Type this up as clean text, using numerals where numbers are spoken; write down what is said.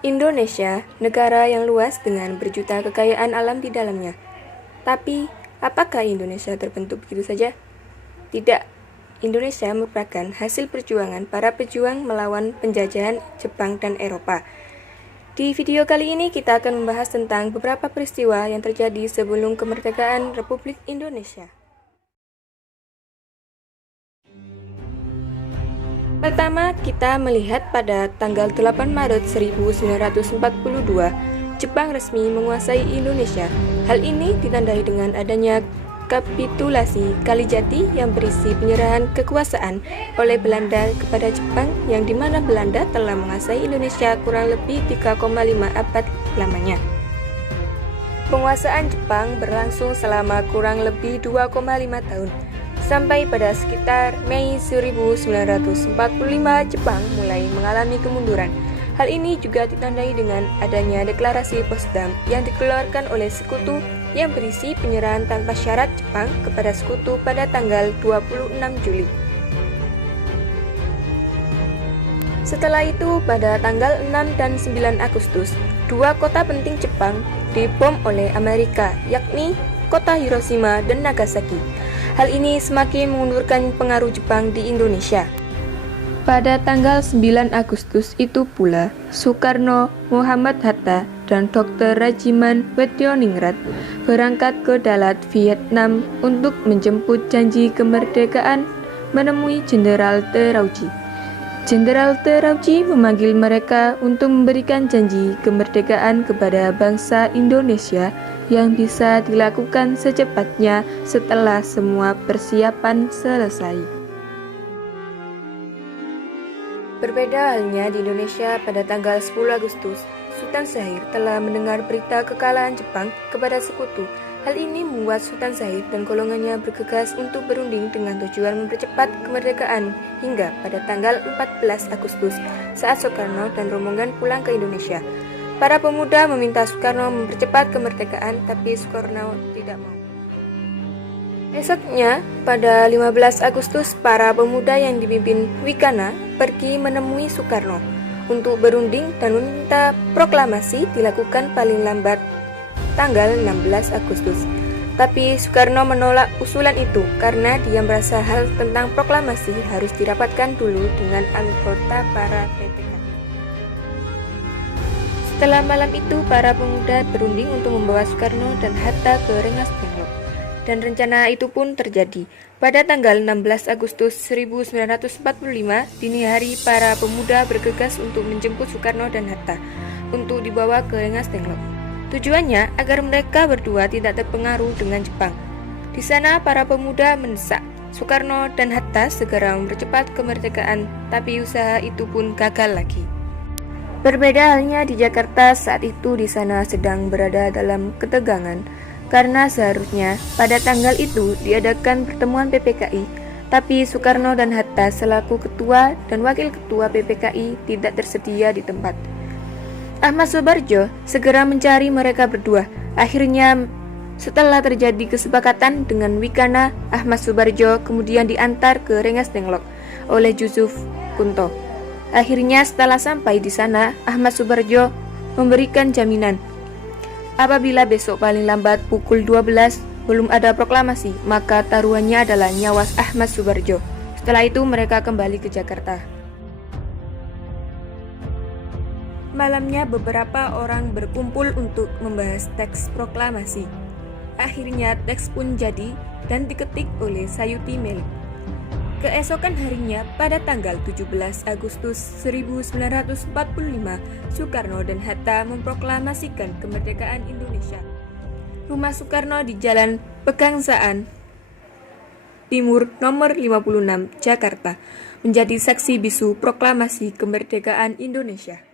Indonesia, negara yang luas dengan berjuta kekayaan alam di dalamnya. Tapi, apakah Indonesia terbentuk begitu saja? Tidak. Indonesia merupakan hasil perjuangan para pejuang melawan penjajahan Jepang dan Eropa. Di video kali ini kita akan membahas tentang beberapa peristiwa yang terjadi sebelum kemerdekaan Republik Indonesia. Pertama, kita melihat pada tanggal 8 Maret 1942, Jepang resmi menguasai Indonesia. Hal ini ditandai dengan adanya kapitulasi Kalijati yang berisi penyerahan kekuasaan oleh Belanda kepada Jepang, yang dimana Belanda telah menguasai Indonesia kurang lebih 3,5 abad lamanya. Penguasaan Jepang berlangsung selama kurang lebih 2,5 tahun. Sampai pada sekitar Mei 1945, Jepang mulai mengalami kemunduran. Hal ini juga ditandai dengan adanya deklarasi Potsdam yang dikeluarkan oleh Sekutu yang berisi penyerahan tanpa syarat Jepang kepada Sekutu pada tanggal 26 Juli. Setelah itu, pada tanggal 6 dan 9 Agustus, dua kota penting Jepang dibom oleh Amerika, yakni kota Hiroshima dan Nagasaki. Hal ini semakin mengundurkan pengaruh Jepang di Indonesia. Pada tanggal 9 Agustus itu pula, Soekarno, Muhammad Hatta, dan Dr. Rajiman Weddireningrat berangkat ke Dalat, Vietnam untuk menjemput janji kemerdekaan menemui Jenderal Terauchi. Jenderal Terauchi memanggil mereka untuk memberikan janji kemerdekaan kepada bangsa Indonesia yang bisa dilakukan secepatnya setelah semua persiapan selesai. Berbeda halnya di Indonesia, pada tanggal 10 Agustus, Sultan Syahrir telah mendengar berita kekalahan Jepang kepada Sekutu. Hal ini membuat Sultan Syahrir dan golongannya bergegas untuk berunding dengan tujuan mempercepat kemerdekaan hingga pada tanggal 14 Agustus saat Soekarno dan rombongan pulang ke Indonesia. Para pemuda meminta Soekarno mempercepat kemerdekaan, tapi Soekarno tidak mau. Esoknya, pada 15 Agustus, para pemuda yang dipimpin Wikana pergi menemui Soekarno untuk berunding dan meminta proklamasi dilakukan paling lambat tanggal 16 Agustus. Tapi Soekarno menolak usulan itu karena dia merasa hal tentang proklamasi harus dirapatkan dulu dengan anggota para PPK. Setelah malam itu, para pemuda berunding untuk membawa Soekarno dan Hatta ke Rengas Dengklok. Dan rencana itu pun terjadi. Pada tanggal 16 Agustus 1945, dini hari para pemuda bergegas untuk menjemput Soekarno dan Hatta untuk dibawa ke Rengas Dengklok. Tujuannya agar mereka berdua tidak terpengaruh dengan Jepang. Di sana para pemuda mendesak Soekarno dan Hatta segera mempercepat kemerdekaan, tapi usaha itu pun gagal lagi. Berbeda halnya di Jakarta, saat itu di sana sedang berada dalam ketegangan karena seharusnya pada tanggal itu diadakan pertemuan PPKI, tapi Soekarno dan Hatta selaku ketua dan wakil ketua PPKI tidak tersedia di tempat. Ahmad Soebarjo segera mencari mereka berdua. Akhirnya, setelah terjadi kesepakatan dengan Wikana, Ahmad Soebarjo kemudian diantar ke Rengas Dengklok oleh Yusuf Kunto. Akhirnya, setelah sampai di sana, Ahmad Soebarjo memberikan jaminan apabila besok paling lambat pukul 12 belum ada proklamasi, maka taruhannya adalah nyawa Ahmad Soebarjo. Setelah itu mereka kembali ke Jakarta. Malamnya beberapa orang berkumpul untuk membahas teks proklamasi. Akhirnya teks pun jadi dan diketik oleh Sayuti Melik. Keesokan harinya, pada tanggal 17 Agustus 1945, Soekarno dan Hatta memproklamasikan kemerdekaan Indonesia. Rumah Soekarno di Jalan Pegangsaan Timur nomor 56, Jakarta, menjadi saksi bisu proklamasi kemerdekaan Indonesia.